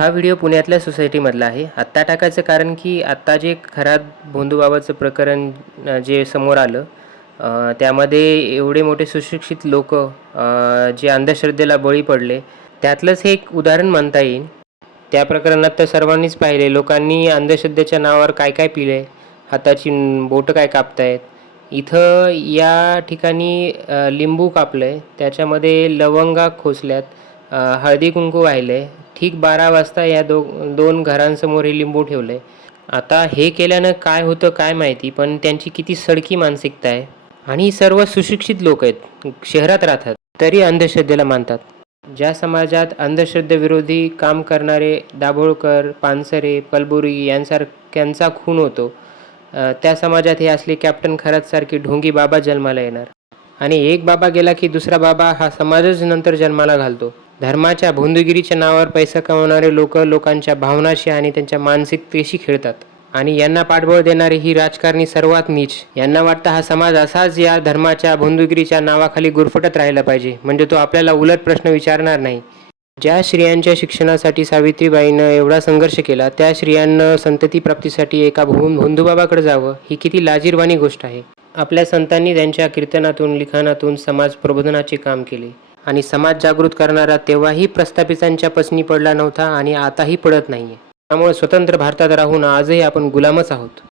हा व्हिडिओ पुण्यातल्या सोसायटीमधला आहे. आत्ता टाकायचं कारण की आत्ता जे खरात भोंदूबाबाचं प्रकरण जे समोर आलं, त्यामध्ये एवढे मोठे सुशिक्षित लोक जे अंधश्रद्धेला बळी पडले, त्यातलंच हे एक उदाहरण म्हणता येईल. त्या प्रकरणात तर सर्वांनीच पाहिले, लोकांनी अंधश्रद्धेच्या नावावर काय काय पिले, हाताची बोटं काय कापतायत. इथं या ठिकाणी लिंबू कापलं त्याच्यामध्ये लवंगा खोचल्यात, हळदी कुंकू वाहिले. ठीक 12 वाजता या दोन घरांसमोर हे लिंबू ठेवलं आता हे केल्यानं काय होतं काय माहिती, पण त्यांची किती सडकी मानसिकता आहे. आणि ही सर्व सुशिक्षित लोक आहेत, शहरात राहतात, तरी अंधश्रद्धेला मानतात. ज्या समाजात अंधश्रद्धेविरोधी काम करणारे दाभोळकर, पानसरे, पलबुरी यांसारख्यांचा खून होतो, त्या समाजात हे असले कॅप्टन खरातसारखे ढोंगी बाबा जन्माला येणार. आणि एक बाबा गेला की दुसरा बाबा हा समाजच नंतर जन्माला घालतो. धर्माच्या भोंदूगिरीच्या नावावर पैसा कमवणारे लोक लोकांच्या भावनाशी आणि त्यांच्या मानसिकतेशी खेळतात. आणि यांना पाठबळ देणारी ही राजकारणी सर्वात नीच. यांना वाटतं हा समाज असाच या धर्माच्या भोंदूगिरीच्या नावाखाली गुरफटत राहिला पाहिजे, म्हणजे तो आपल्याला उलट प्रश्न विचारणार नाही. ज्या स्त्रियांच्या शिक्षणासाठी सावित्रीबाईंनं एवढा संघर्ष केला, त्या स्त्रियांना संतती प्राप्तीसाठी एका भोंदूबाबाकडे जावं, ही किती लाजिरवाणी गोष्ट आहे. आपल्या संतांनी त्यांच्या कीर्तनातून, लिखाणातून समाज प्रबोधनाचे काम केले आणि समाज जागृत करणारा तेव्हाही प्रस्थापितांच्या पसनी पडला नव्हता आणि आताही पडत नाहीये. त्यामुळे स्वतंत्र भारतात राहून आजही आपण गुलामच आहोत.